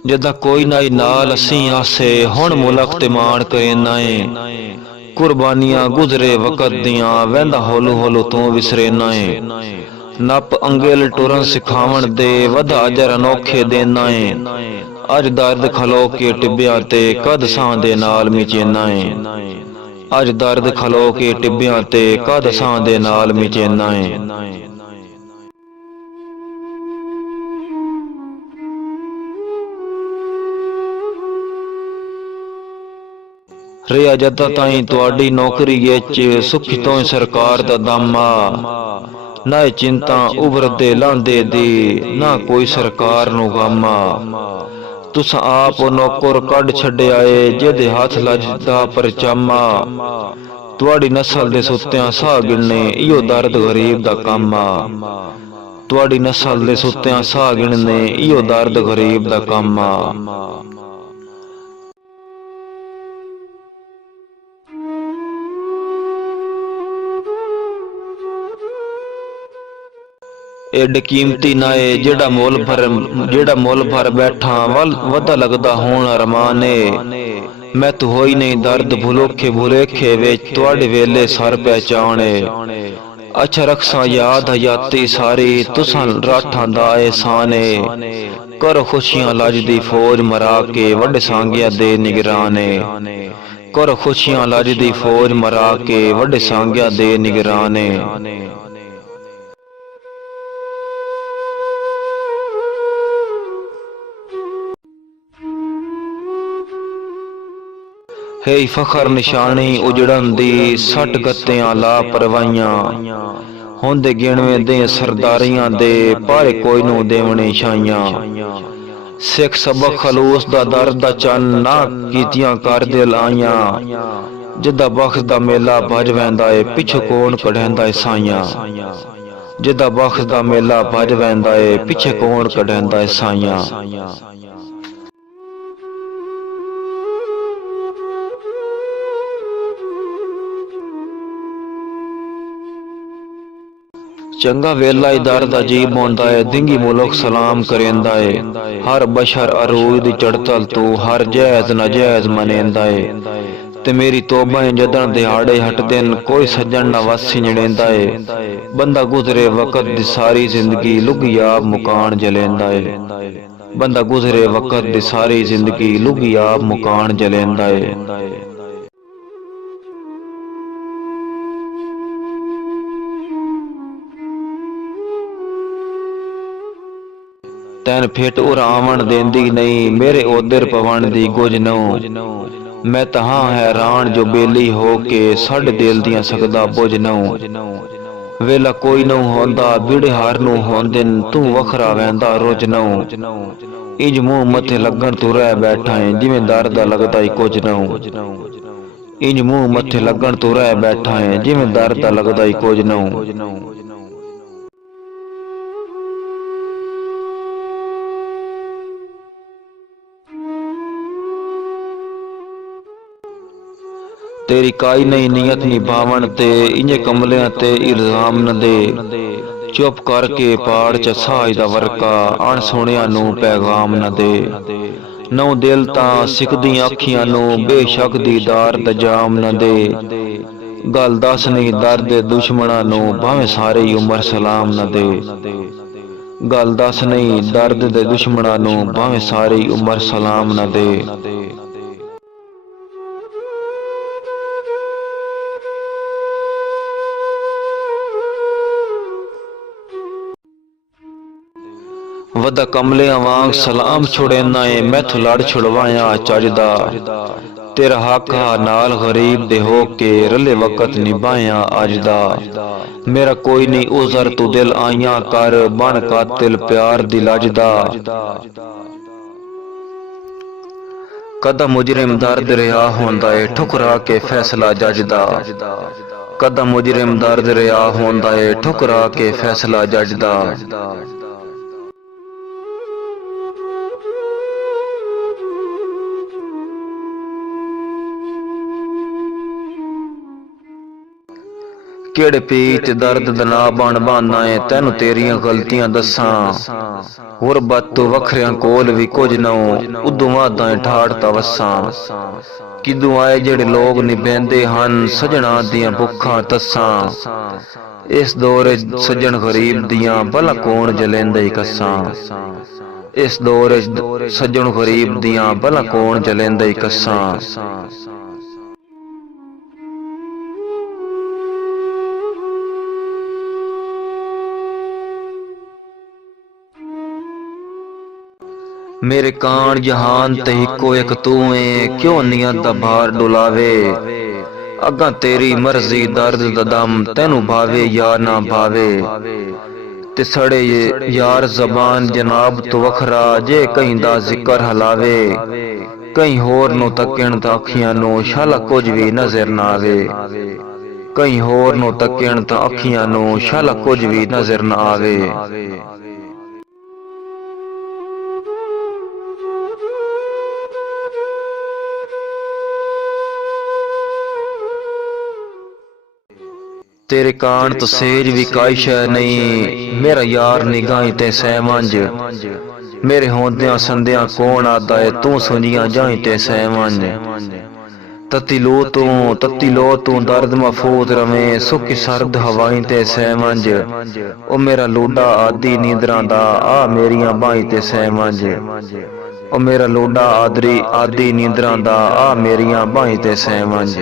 जिदा कोई नाई नाल असी आसे हुण मुलक ते मान करेना है। कुर्बानियां गुजरे वक़्त दियां वहंदा होलू होलू तू विसरेना है। नप अंगेल टुरन सिखावण दे वधा अजर अनोखे देना है। अज दर्द खलो के टिब्बियां ते कद सां दे नाल मिचेना है। अज दर्द खलो के टिब्बियां ते कद सां दे नाल मिचेना है। रिया जदा ताई तुहाडी नौकरी विच सुखी तो सरकार दा दामा। ना चिंता उभरदे लांदे दी ना कोई सरकार नू गामा। तुस आप नौकर कढ छड्डिया है जिहदे हथ लजदा परचामा। तुहाडी नस्ल दे सुत्तियां साह गिणने इहो दर्द गरीब दा काम आ। तुहाडी नस्ल दे सुत्तियां साह गिणने इहो दर्द गरीब दा काम आ। एड कीमती ना है जेड़ा मुल भर बैठा वधा लगदा होण अरमान है। मैं तो होई नहीं दर्द भुलोखे भुलेखे विच तुहाडे वेले सर पहचाने। अच्छा रखसा याद हयाती सारी तुसां राठां दा एहसान है। करो खुशियां लजदी फौज मरा के वड्डे सांगिया दे निगरान है। करो खुशियां लजदी फौज मरा के वड्डे सांगिया दे निगरान है। है फखर निशानी उजड़न दी सट गत्तियां लापरवाइयां। होंदे गिणवे दे सरदारियां दे पारे कोई नू देवने छाइयां। सिख सबक खलूस दा दर्द दा चन ना कीतियां कर दिल आइयां। जिदा बख्श दा मेला भज वैंदा है पिछो कौन कढैंदा है साइयां। जिदा बख्श दा मेला भज वैंदा है पिछे कौन कढैंदा है साइयां। चंगा वेला दर्द अजीब होंदा है दिंगी मुल्क सलाम करेंदा है। हर बशर अरूज दी चढ़तल तू हर जैज नाजैज मनेंदा है। ते मेरी तोबा जदन दिहाड़े हटदे न कोई सज्जन ना वसी जड़ेंदा है। बंदा गुजरे वक़्त दी सारी जिंदगी लुगी आप मुकान जलेंदा है। बंदा गुजरे वक़्त दी सारी जिंदगी लुगी आप मुकान जलेंदा है। तैन फिट उर आवन देंदी नहीं मेरे ओदर पवन दी गुज नौ। मैं तहां हैरान जो बेली हो के साढ़े दिल दियां सकदा बुझ नौ। वेला कोई नौ होंदा बिड़े हार नू होंदिन तू वखरा वैंदा रुझ नौ। इंज मुंह मथे लगन तू रह बैठा है जिवें दर्द लगदा ही कुछ नौ। इंज मुंह मथे लगन तू रह बैठा है जिवें दर्द लगदा ही कुछ नौ। तेरी काई नहीं नियत निभावन ते इन्जे कमलियां ते इल्जाम न दे। चुप करके पाड़ च साज दा वर्का अण सुनिया नू पैगाम न दे। नौ दिल तां सिकदियां अखियां नू बेशक दीदार दा जाम न दे। गल दस नहीं दर्द दुश्मना नू भावें सारी उम्र सलाम न दे। गल दस नहीं दर्द दे दुश्मना नू भावें सारी उम्र सलाम न दे। वदा कमलियां वांग सलाम छुड़ेना है मैथों लड़ छुड़वाया चजदा। तेरा हक हा नाल गरीब दे हो के रले वक़्त निभाया अजदा। मेरा कोई नहीं उज़र तू दिल आइयां कर बन कातिल प्यार दी लजदा। कदा मुजरिम दर्द रिहा होंदा है ठुकरा के फैसला जजदा। कदा मुजरिम दर्द रिहा होंदा है ठुकरा के फैसला जजदा। ਕਿਹੜੇ ਪੀ ਤੇ ਦਰਦ ਦਾ ਨਾ ਬਣ ਬਾਨਾ ਏ ਤੈਨੂੰ ਤੇਰੀਆਂ ਗਲਤੀਆਂ ਦੱਸਾਂ। ਗੁਰਬਤ ਤੋਂ ਵੱਖਰਿਆਂ ਕੋਲ ਵੀ ਕੁਝ ਨਾ ਉਦੋਂ ਵਾਦਾਂ ਠਾੜ ਤਾਂ ਵਸਾਂ। ਕਿਦੋਂ ਆਏ ਜਿਹੜੇ ਲੋਕ ਨਿਭਾਉਂਦੇ ਹਨ ਸਜਣਾ ਦੀਆਂ ਭੁੱਖਾਂ ਤੱਸਾਂ। ਇਸ ਦੌਰ ਸੱਜਣ ਗਰੀਬ ਦੀਆਂ ਭਲਾ ਕੌਣ ਜਲੈਂਦਾ ਈ ਕੱਸਾਂ। ਇਸ ਦੌਰ ਸੱਜਣ ਗਰੀਬ ਦੀਆਂ ਭਲਾ ਕੌਣ ਜਲੈਂਦਾ ਈ ਕੱਸਾਂ। मेरे कान जहान ते हिको एक तू है क्यों नियत दा भार डुलावे। अगा तेरी मर्जी दर्द दा दम तैनू भावे या ना भावे। ते सड़े यार जबान जनाब तो वखरा जे कहीं दा जिक्र हलावे। कहीं होर नो तकण ता अखियां नो शाला कुछ भी नजर ना आवे। कहीं होर नो तकण ता अखियां नो शाला कुछ भी नजर ना आवे। तेरे कान तो सेज भी काई शै नहीं मेरा यार निगाही ते सहमंज। मेरे होंदियां संदियां कौन आदा है तू सुनिया जाई ते सहमंज। तत्ती लो तू दर्द महफूज रवे सुखी सर्द हवाई ते सहमंज। ओ मेरा लूडा आदि नींदरां दा आ मेरियां बाई ते सहमंज। ओ मेरा लूडा आदि नींदरां दा आ मेरियां बाई ते सहमंज।